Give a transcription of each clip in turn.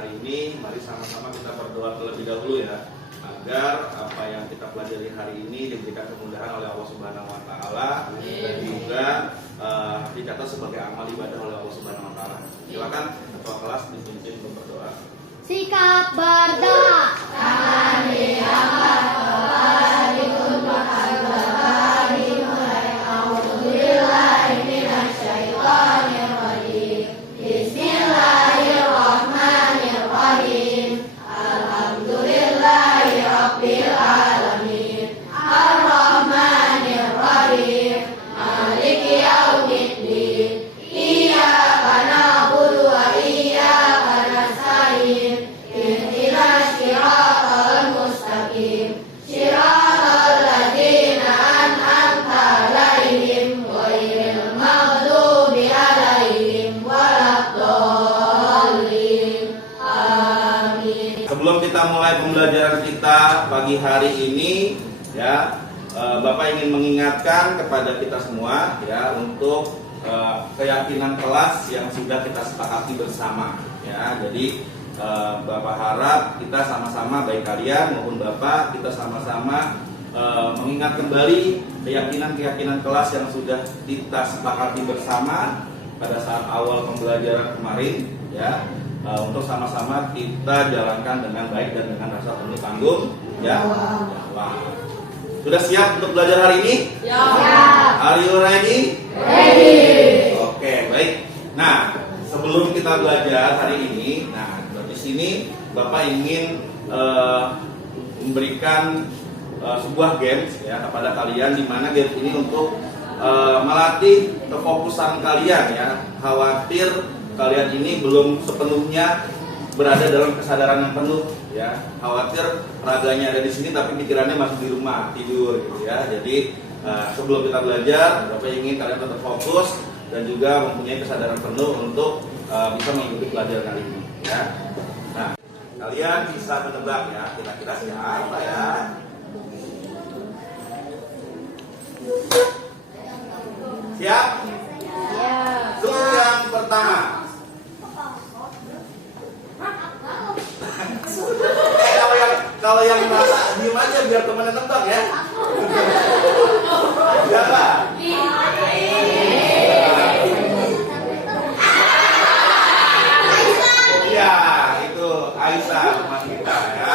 hari ini, mari sama-sama kita berdoa terlebih dahulu ya, agar apa yang kita pelajari hari ini diberikan kemudahan oleh Allah Subhanahu wa taala dan juga dicatat sebagai amal ibadah oleh Allah Subhanahu wa taala. Silakan ketua kelas dipimpin untuk berdoa. Sikap berdoa. Tangan diangkat, kepala ditundukkan, berdoa dimulai. A'udzubillahi minasyaitonir rajim. Bismillahirrahmanirrahim. Alhamdulillahi rabbil alamin. Ar-Rahmanir-Rahim. Maliki yaumiddin. Iyyaka na'budu wa iyyaka nasta'in. Ihdinas siratal mustaqim. Siratal ladzina an'amta 'alaihim ghairil maghdubi 'alaihim waladdallin. Amin. Sebelum kita mulai pembelajaran kita pagi hari ini ya, Bapak ingin mengingatkan kepada kita semua ya untuk keyakinan kelas yang sudah kita sepakati bersama ya. Jadi Bapak harap kita sama-sama, baik kalian maupun Bapak, kita sama-sama mengingat kembali keyakinan-keyakinan kelas yang sudah kita sepakati bersama pada saat awal pembelajaran kemarin ya, untuk sama-sama kita jalankan dengan baik dan dengan rasa penuh tanggung ya. Sudah siap untuk belajar hari ini? Ya. Are you ready? Ready. Oke, baik. Nah, sebelum kita belajar hari ini, nah di sini Bapak ingin memberikan sebuah games ya kepada kalian, di mana games ini untuk melatih kefokusan kalian ya. Khawatir kalian ini belum sepenuhnya berada dalam kesadaran yang penuh ya. Khawatir raganya ada di sini tapi pikirannya masih di rumah tidur gitu ya. Jadi sebelum kita belajar, Bapak ingin kalian tetap fokus dan juga mempunyai kesadaran penuh untuk bisa mengikuti pelajaran kali ini ya. Nah, kalian bisa menebak ya kira-kira siapa ya. Siap? Clue yang pertama. Kalau yang merasa diem aja biar temennya tebak ya. Siapa? Iya, itu Aisyah teman kita ya.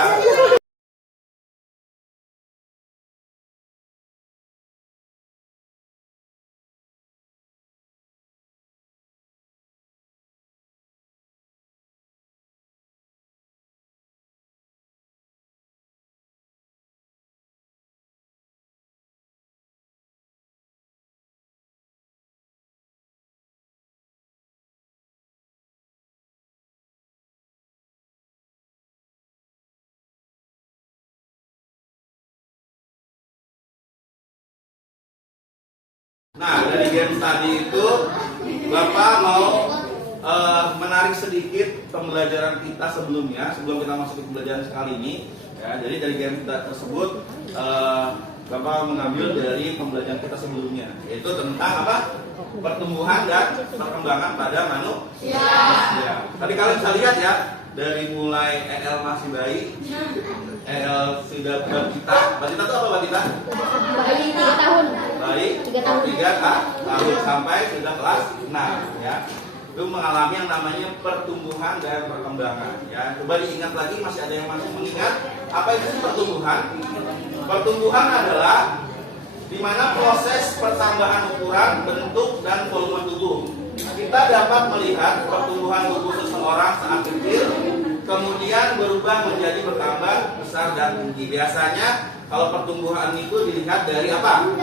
Nah, dari game tadi itu Bapak mau menarik sedikit pembelajaran kita sebelumnya, sebelum kita masuk ke pembelajaran sekali ini ya. Jadi dari game tersebut Bapak mengambil dari pembelajaran kita sebelumnya, yaitu tentang apa? Pertumbuhan dan perkembangan pada manusia ya. Tadi kalian bisa lihat ya, dari mulai EL masih bayi, EL sudah balita. Balita itu apa balita? Bayi 3 tahun. Bayi 3 tahun. 3 tahun sampai sudah kelas 6 ya. Itu mengalami yang namanya pertumbuhan dan perkembangan ya. Coba diingat lagi, masih ada yang masih mengingat apa itu pertumbuhan? Pertumbuhan adalah di mana proses pertambahan ukuran, bentuk dan volume tubuh. Kita dapat melihat pertumbuhan tubuh seseorang saat kecil, kemudian berubah menjadi bertambah besar dan tinggi. Biasanya kalau pertumbuhan itu dilihat dari apa?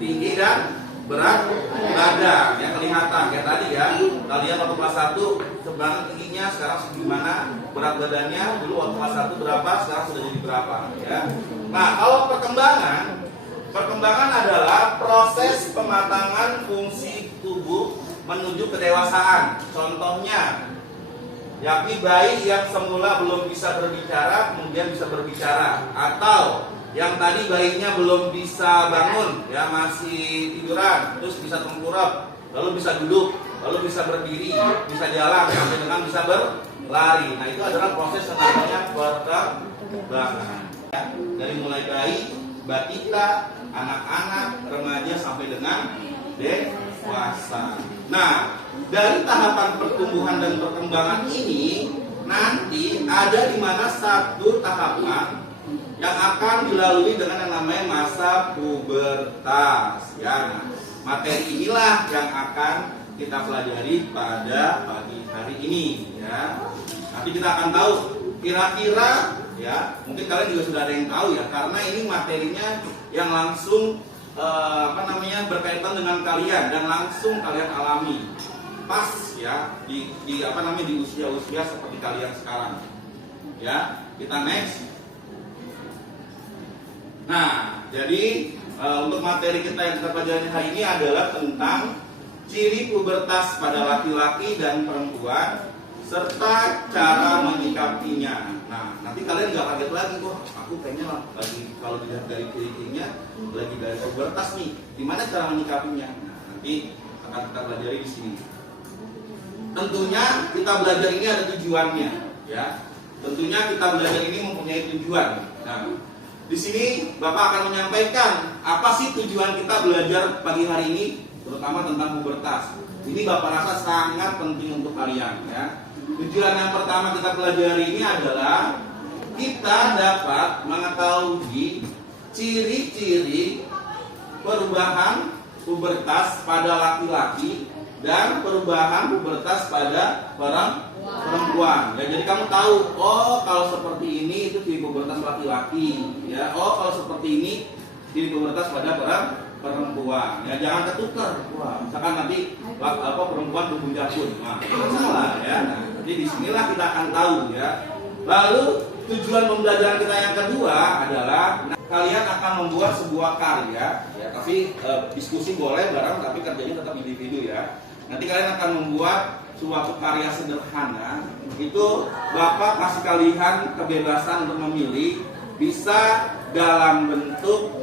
Tinggi dan berat badan, yang kelihatan kayak tadi ya. Kalian waktu kelas 1 sebenarnya tingginya, sekarang segimana, berat badannya dulu waktu kelas 1 berapa, sekarang sudah jadi berapa ya. Nah, kalau perkembangan adalah proses pematangan fungsi tubuh menuju kedewasaan. Contohnya, yakni bayi yang semula belum bisa berbicara kemudian bisa berbicara, atau yang tadi bayinya belum bisa bangun ya, masih tiduran terus bisa tengkurap, lalu bisa duduk, lalu bisa berdiri, bisa jalan sampai dengan bisa lari. Nah, itu adalah proses yang namanya perkembangan. Ya, dari mulai bayi, balita, anak-anak, remaja sampai dengan dewasa. Nah, dari tahapan pertumbuhan dan perkembangan ini nanti ada di mana satu tahapan yang akan dilalui dengan yang namanya masa pubertas. Ya, nah, materi inilah yang akan kita pelajari pada pagi hari ini. Ya, nanti kita akan tahu kira-kira, ya, mungkin kalian juga sudah ada yang tahu ya, karena ini materinya yang langsung berkaitan dengan kalian dan langsung kalian alami pas ya di usia-usia seperti kalian sekarang. Ya, kita next. Nah, jadi untuk materi kita yang kita pelajari hari ini adalah tentang ciri pubertas pada laki-laki dan perempuan serta cara menyikapinya. Nah, nanti kalian nggak kaget lagi, kok aku kayaknya lagi kalau dilihat dari ciri-cirinya lagi dari pubertas nih. Gimana cara menyikapinya? Nah, nanti akan kita pelajari di sini. Tentunya kita belajar ini ada tujuannya, ya. Tentunya kita belajar ini mempunyai tujuan. Nah, di sini Bapak akan menyampaikan apa sih tujuan kita belajar pagi hari ini, terutama tentang pubertas. Ini Bapak rasa sangat penting untuk kalian, ya. Tujuan yang pertama kita pelajari ini adalah kita dapat mengetahui ciri-ciri perubahan pubertas pada laki-laki dan perubahan pubertas pada perempuan. Ya, jadi kamu tahu, oh kalau seperti ini itu ciri pubertas laki-laki, ya. Oh kalau seperti ini ciri pubertas pada perempuan. Ya, jangan ketukar. Wah, misalkan nanti perempuan berbunja pun, nah, salah ya. Nah, jadi disinilah kita akan tahu ya. Lalu tujuan pembelajaran kita yang kedua adalah kalian akan membuat sebuah karya, ya. Tapi diskusi boleh bareng, tapi kerjanya tetap individu ya. Nanti kalian akan membuat suatu karya sederhana. Itu Bapak kasih kalian kebebasan untuk memilih, bisa dalam bentuk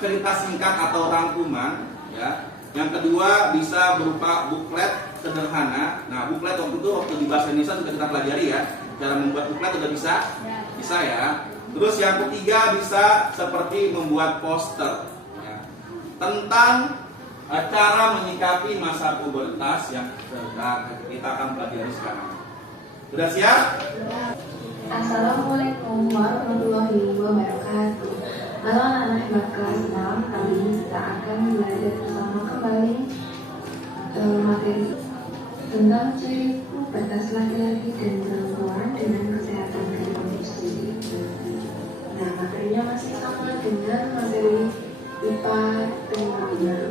cerita singkat atau rangkuman, ya. Yang kedua bisa berupa buklet sederhana. Nah, buklet waktu di bahasa Indonesia sudah kita pelajari ya. Cara membuat buklet sudah bisa ya. Terus yang ketiga bisa seperti membuat poster, ya, tentang cara menyikapi masa pubertas yang kita akan pelajari sekarang. Sudah siap? Assalamualaikum warahmatullahi wabarakatuh. Halo anak-anak hebat kelas 6, kali ini kita akan belajar bersama kembali materi tentang ciri pubertas laki-laki dan perempuan dengan kesehatan reproduksi. Nah, materinya masih sama dengan materi IPA tema 5.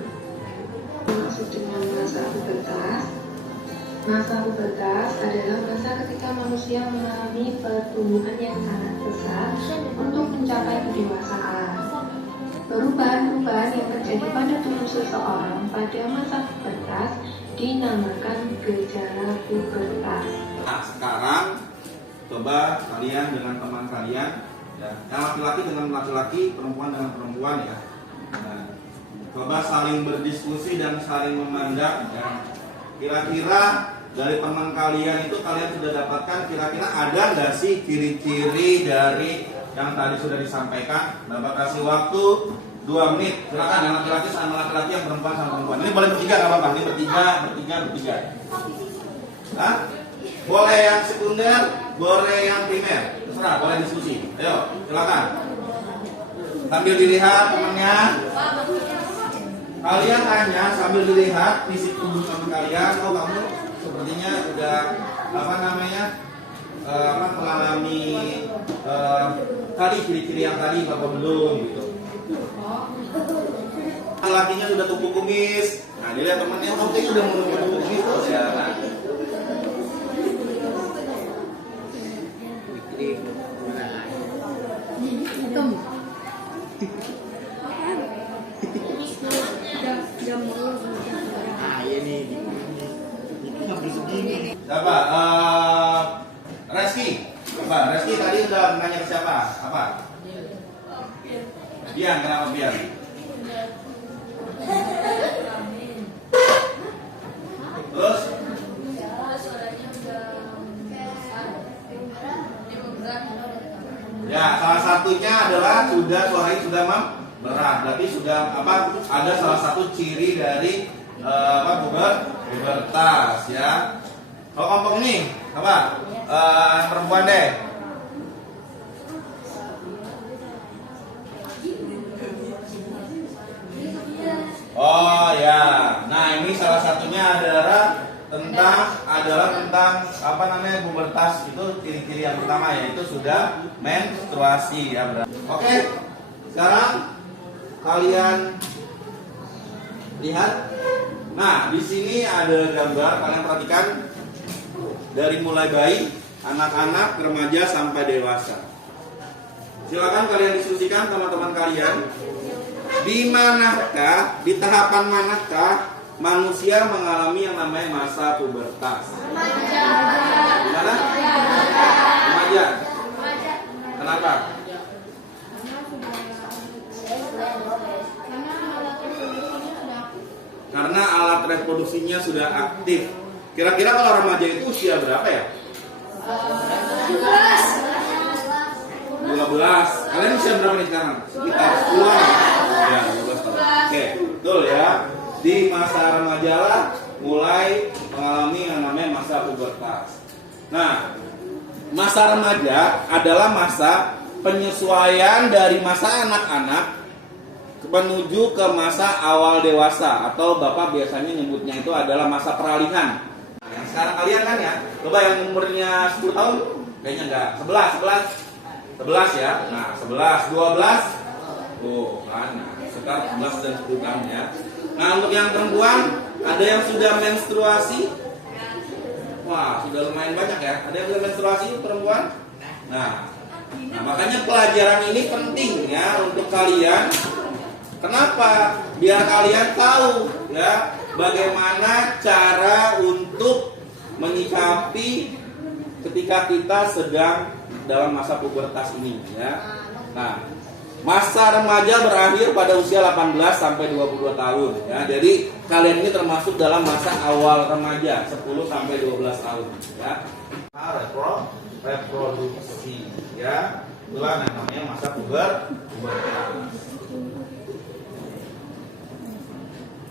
Maksud dengan masa pubertas. Masa pubertas adalah masa ketika manusia mengalami pertumbuhan yang sangat besar untuk mencapai kedewasaan. Perubahan-perubahan yang terjadi pada tubuh seseorang pada masa pubertas dinamakan gejala pubertas. Nah, sekarang coba kalian dengan teman kalian, ya, yang laki-laki dengan laki-laki, perempuan dengan perempuan ya. Nah, coba saling berdiskusi dan saling memandang, ya. Kira-kira dari teman kalian itu kalian sudah dapatkan kira-kira ada nggak sih ciri-ciri dari yang tadi sudah disampaikan? Bapak kasih waktu 2 menit. Silakan yang laki-laki sama laki-laki, yang perempuan sama perempuan. Ini boleh bertiga nggak apa-apa? Ini bertiga. Hah? Boleh yang sekunder, boleh yang primer. Terserah, boleh diskusi. Ayo, silakan. Sambil dilihat temannya. Kalian tanya sambil dilihat fisik tubuh teman kalian. Oh, kamu sepertinya udah mengalami tadi ciri-ciri yang tadi Bapak belum gitu. Lakinya sudah tumpuk kumis. Nah, dilihat temannya, oh kayaknya udah mau tumpuk kumis tuh ya. Nah. Siapa? Reski. Coba, Reski tadi udah nanya ke siapa? Apa? Bian, kenapa Bian? Terus? satunya adalah suaranya sudah memerah. Berarti sudah ada salah satu ciri dari pubertas ya. Kalau kelompok ini apa? Perempuan deh. Oh ya. Nah, ini salah satunya adalah tentang pubertas. Itu ciri-ciri yang pertama, yaitu sudah menstruasi ya, berarti. Oke. Sekarang kalian lihat. Nah, di sini ada gambar, kalian perhatikan dari mulai bayi, anak-anak, remaja sampai dewasa. Silakan kalian diskusikan teman-teman kalian. Di manakah, di tahapan manakah manusia mengalami yang namanya masa pubertas? Di mana? Remaja. Kenapa? Karena alat reproduksinya sudah aktif. Kira-kira kalau remaja itu usia berapa ya? 12. Kalian usia berapa nih sekarang? Sekitar 10-an ya? 12 tahun. Oke, betul ya. Di masa remaja lah mulai mengalami yang namanya masa pubertas. Nah, masa remaja adalah masa penyesuaian dari masa anak-anak menuju ke masa awal dewasa, atau Bapak biasanya nyebutnya itu adalah masa peralihan. Nah, yang sekarang kalian kan ya, coba yang umurnya 10 tahun, kayaknya enggak, 11 ya. Nah, 11, 12. Tuh kan, nah, sekarang 11 dan 10 tahun ya. Nah, untuk yang perempuan, ada yang sudah menstruasi. Wah, sudah lumayan banyak ya. Ada yang sudah menstruasi perempuan? Nah, makanya pelajaran ini penting ya untuk kalian. Kenapa? Biar kalian tahu ya bagaimana cara untuk menyikapi ketika kita sedang dalam masa pubertas ini ya. Nah, masa remaja berakhir pada usia 18 sampai 22 tahun ya. Jadi kalian ini termasuk dalam masa awal remaja, 10 sampai 12 tahun ya. Reproduksi ya. Itulah namanya masa pubertas.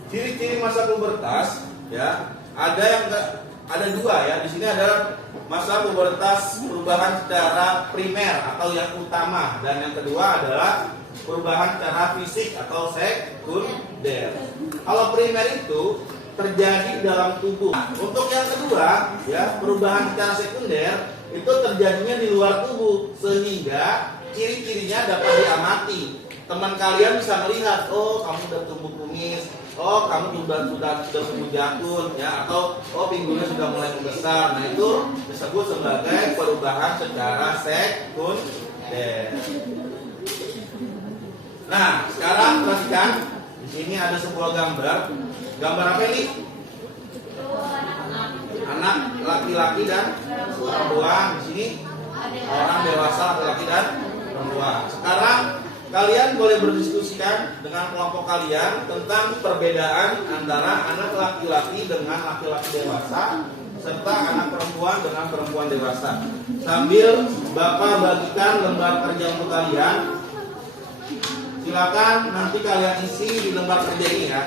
Ciri-ciri masa pubertas ya, ada dua ya. Di sini ada masa pubertas perubahan secara primer atau yang utama, dan yang kedua adalah perubahan secara fisik atau sekunder. Kalau primer itu terjadi dalam tubuh. Untuk yang kedua ya, perubahan secara sekunder itu terjadinya di luar tubuh, sehingga ciri-cirinya dapat diamati. Teman kalian bisa melihat, oh kamu udah tumbuh kumis, oh kamu sudah tumbuh jakun ya, atau oh pinggulnya sudah mulai membesar. Nah, itu disebut sebagai perubahan secara sekunder. Nah, sekarang perhatikan, di sini ada sebuah gambar. Gambar apa ini? Anak laki-laki dan perempuan. Di sini orang dewasa laki-laki dan perempuan. Sekarang kalian boleh berdiskusikan dengan kelompok kalian tentang perbedaan antara anak laki-laki dengan laki-laki dewasa serta anak perempuan dengan perempuan dewasa. Sambil Bapak bagikan lembar kerja untuk kalian. Silakan nanti kalian isi di lembar kerja ini ya.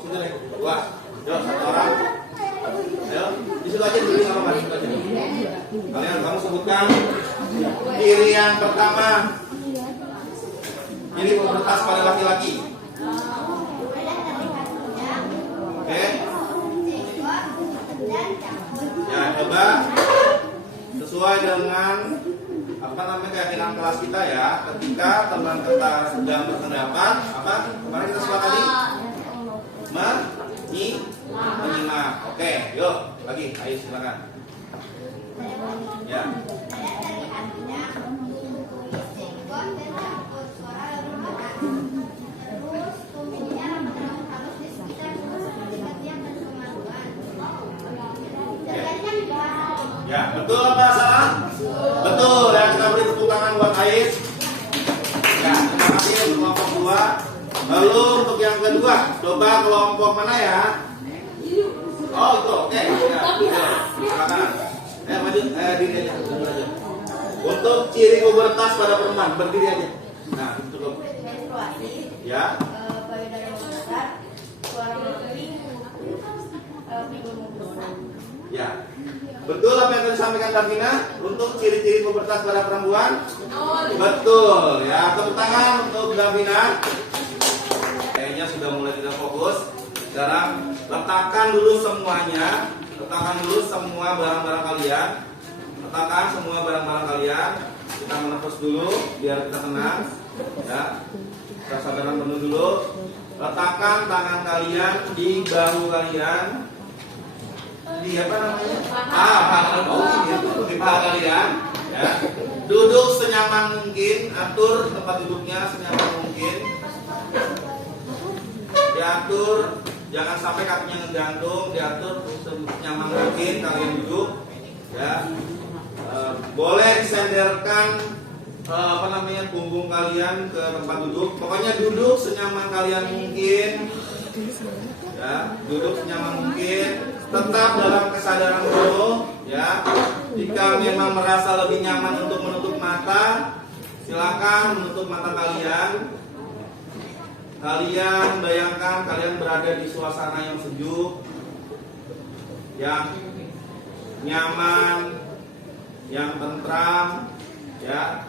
Situ deh, dua, satu orang. Ayo, di situ aja dulu sama Mas. Kalian kamu sebutkan ciri yang pertama. Ciri pubertas pada laki-laki. Oke. Ya, coba sesuai dengan keyakinan kelas kita ya. Ketika teman kita sedang berpendapat, kemarin kita sepakati menyimak. Oke, yuk lagi, ayo silakan. Ya. Ya, betul apa salah? Betul. Ya, kita beri tepuk tangan buat Ais. Ya, terima kasih untuk kelompok 2. Lalu untuk yang kedua, coba kelompok mana ya? Oh, itu. Oke. Ya, silakan. Maju. Diri aja. Untuk ciri pubertas pada perempuan, berdiri aja. Nah, cukup. Ya. Payudara membesar, suara kering, pinggul membesar. Ya. Betul apa yang tadi disampaikan Davina untuk ciri-ciri pubertas pada perempuan? Betul. Ya, tepuk tangan untuk Davina. Kayaknya sudah mulai tidak fokus. Sekarang letakkan dulu semuanya. Letakkan dulu semua barang-barang kalian. Letakkan semua barang-barang kalian. Kita menepus dulu biar kita tenang. Ya. Kita sadarkan penuh dulu. Letakkan tangan kalian di bahu kalian. Di apa namanya? Di paha kalian. Ya. Duduk senyaman mungkin. Atur tempat duduknya senyaman mungkin. Diatur. Jangan sampai kakinya ngegantung. Diatur senyaman mungkin kalian duduk. Ya. Boleh disenderkan punggung kalian ke tempat duduk. Pokoknya duduk senyaman kalian mungkin. Ya, duduk senyaman mungkin. Tetap dalam kesadaran penuh. Ya, jika memang merasa lebih nyaman untuk menutup mata, silakan menutup mata kalian. Kalian bayangkan kalian berada di suasana yang sejuk, yang nyaman, yang tentram, ya.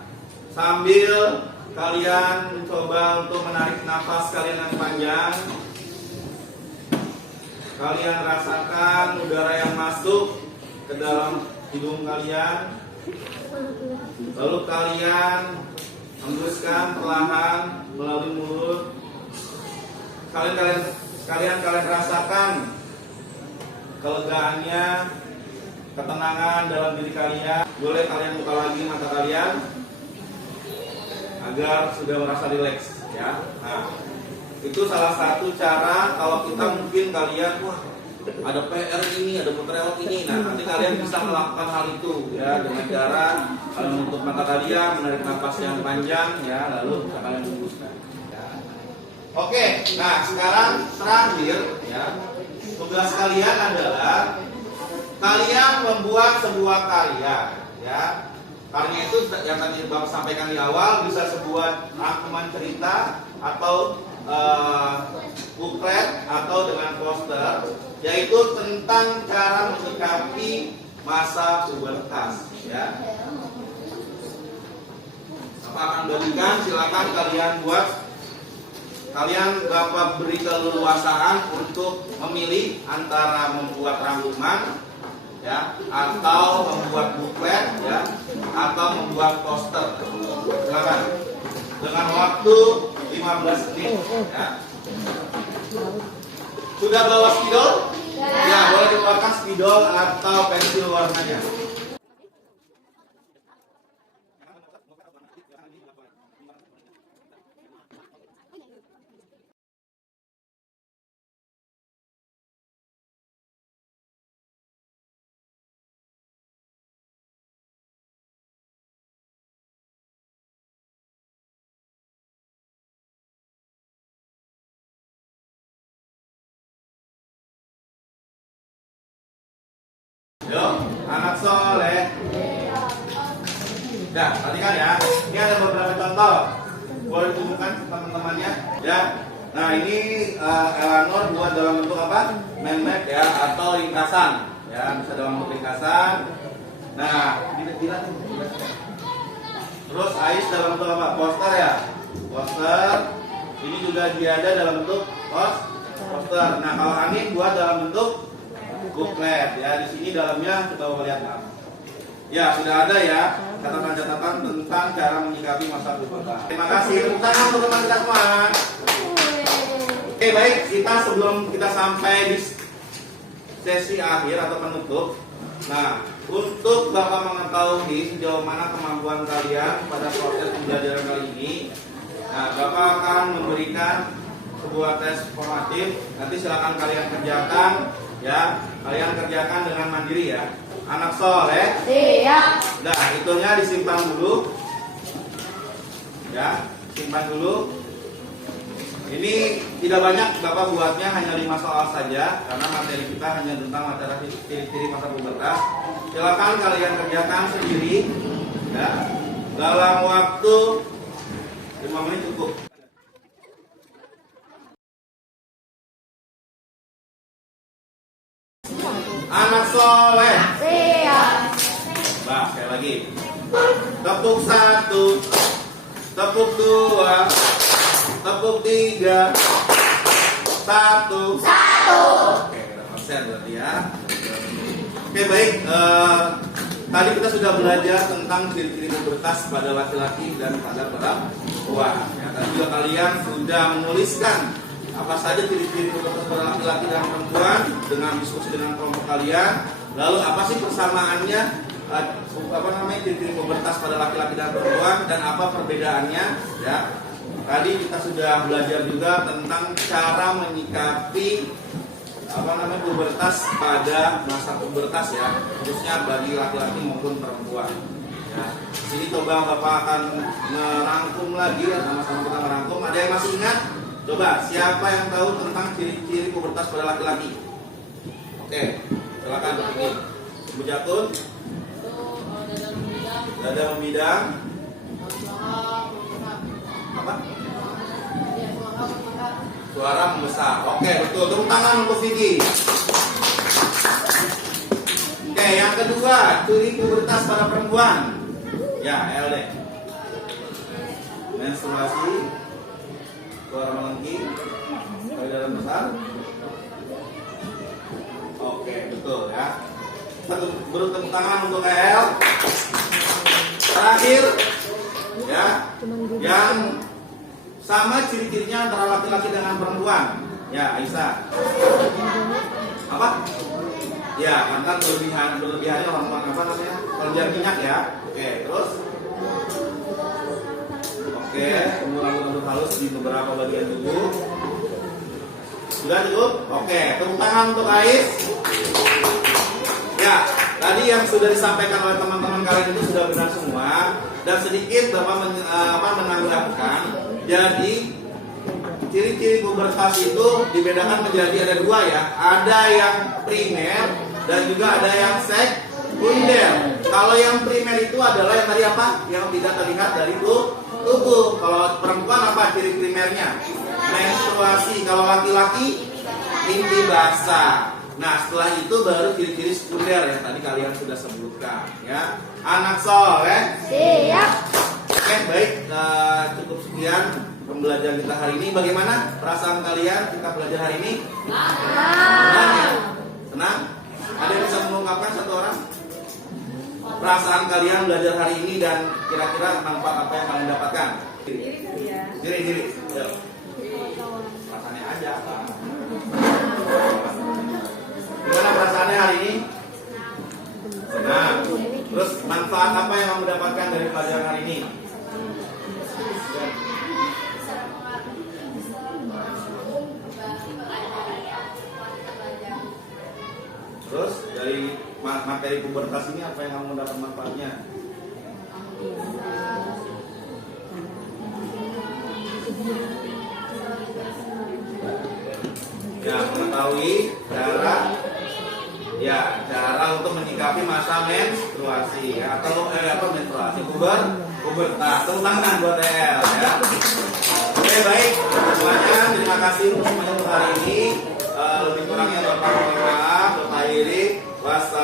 Sambil kalian mencoba untuk menarik nafas kalian yang panjang. Kalian rasakan udara yang masuk ke dalam hidung kalian. Lalu kalian hembuskan perlahan melalui mulut. Kalian rasakan kelegaannya, ketenangan dalam diri kalian. Boleh kalian buka lagi mata kalian agar sudah merasa rileks, ya. Nah, itu salah satu cara kalau kita mungkin kalian ada PR ini, ada potret ini. Nah, nanti kalian bisa melakukan hal itu, ya, dengan cara kalian menutup mata kalian, menarik nafas yang panjang, ya, lalu bisa kalian hembuskan. Ya. Oke, nah sekarang terakhir, ya, tugas kalian adalah kalian membuat sebuah karya, ya. Karya itu yang tadi Bapak sampaikan di awal bisa sebuah rangkuman cerita atau buklet atau dengan poster, yaitu tentang cara menyikapi masa pubertas, ya. Apa akan bagikan? Silakan kalian buat. Kalian Bapak beri keleluasaan untuk memilih antara membuat rangkuman, ya, atau membuat buklet, ya, atau membuat poster. Silakan. Dengan waktu 15 menit, ya. Sudah bawa spidol? Ya, boleh dikeluarkan spidol atau pensil warnanya. Yo, anak soleh. Ya, perhatikan ya. Ini ada beberapa contoh. Boleh ditunjukkan teman-temannya, ya. Nah, ini Eleanor buat dalam bentuk apa? Man map, ya, atau ringkasan, ya, bisa dalam bentuk ringkasan. Nah, bila. Terus Ais dalam bentuk apa? Poster, ya. Poster. Ini juga dia ada dalam bentuk poster. Nah, kalau Hanif buat dalam bentuk buklet, ya. Di sini dalamnya coba lihat, Pak. Ya, sudah ada ya catatan-catatan tentang cara menyikapi masa pubertas. Terima kasih. Tepuk tangan untuk teman kita semua. Oke, baik. Kita sebelum kita sampai di sesi akhir atau penutup. Nah, untuk Bapak mengetahui sejauh mana kemampuan kalian pada proses pembelajaran kali ini, nah, Bapak akan memberikan sebuah tes formatif. Nanti silakan kalian kerjakan ya. Kalian kerjakan dengan mandiri ya. Anak soleh. Siap. Nah, itunya disimpan dulu. Ya, simpan dulu. Ini tidak banyak Bapak buatnya, hanya 5 soal saja karena materi kita hanya tentang materi ciri-ciri masa pubertas. Silakan kalian kerjakan sendiri ya. Dalam waktu 5 menit cukup. Anak soleh. Siap. Bah, sekali lagi. Tepuk 1, tepuk 2, tepuk 3, 1. Oke, udah konsen berarti ya. Oke, baik. Tadi kita sudah belajar tentang ciri-ciri pubertas pada laki-laki dan pada perempuan. Ya, tadi juga kalian sudah menuliskan apa saja ciri-ciri pubertas pada laki-laki dan perempuan dengan diskusi dengan kelompok kalian. Lalu apa sih persamaannya? Ciri-ciri pubertas pada laki-laki dan perempuan dan apa perbedaannya? Ya. Tadi kita sudah belajar juga tentang cara menyikapi pubertas pada masa pubertas ya, khususnya bagi laki-laki maupun perempuan. Ya. Sini coba Bapak akan merangkum lagi ya, sama-sama kita merangkum. Ada yang masih ingat? Coba siapa yang tahu tentang ciri-ciri pubertas pada laki-laki? Oke, silakan ini. Ibu Jatun. Dada membidang. Apa? Suara membesar. Oke, betul. Tepuk tangan untuk Vicky. Oke, yang kedua, ciri pubertas pada perempuan. Ya, LD. Menstruasi. Suara melengking. Payudara besar. Oke, betul ya. Beri tepuk tangan untuk EL. Terakhir, ya, yang sama ciri-cirinya antara laki-laki dengan perempuan. Ya, Aisyah. Apa? Ya, kan berlebihannya perempuan apa namanya? Kelenjar minyak ya. Oke, terus. Oke, rambut halus di beberapa bagian tubuh. Sudah cukup? Oke, tepuk tangan untuk Ais. Ya, tadi yang sudah disampaikan oleh teman-teman kalian itu sudah benar semua. Dan sedikit Bapak menambahkan. Jadi ciri-ciri pubertas itu dibedakan menjadi ada 2 ya. Ada yang primer dan juga ada yang sekunder. Kalau yang primer itu adalah yang tadi apa? Yang tidak terlihat dari tubuh. Kalau perempuan apa ciri primernya? Menstruasi. Kalau laki-laki mimpi basah. Nah, setelah itu baru ciri-ciri sekunder yang tadi kalian sudah sebutkan ya. Anak soleh. Siap. Oke, baik, cukup sekian pembelajaran kita hari ini. Bagaimana perasaan kalian kita belajar hari ini? Senang ya? Senang? Ada yang bisa mengungkapkan satu orang? Perasaan kalian belajar hari ini dan kira-kira manfaat apa yang kalian dapatkan? Diri. Ayo. Perasaannya aja. Gimana perasaannya hari ini? Senang. Terus manfaat apa yang kamu dapatkan dari pelajaran hari ini? Terus dari materi pubertas ini apa yang kamu dapat manfaatnya? Ya, mengetahui cara untuk menyikapi masa menstruasi ya, atau menstruasi pubertas. Tepuk tangan buat El ya. Oke, baik semuanya, terima kasih untuk semuanya untuk hari ini. Lebih kurangnya Bapak mohon maaf. Bapak Iri, wassalam.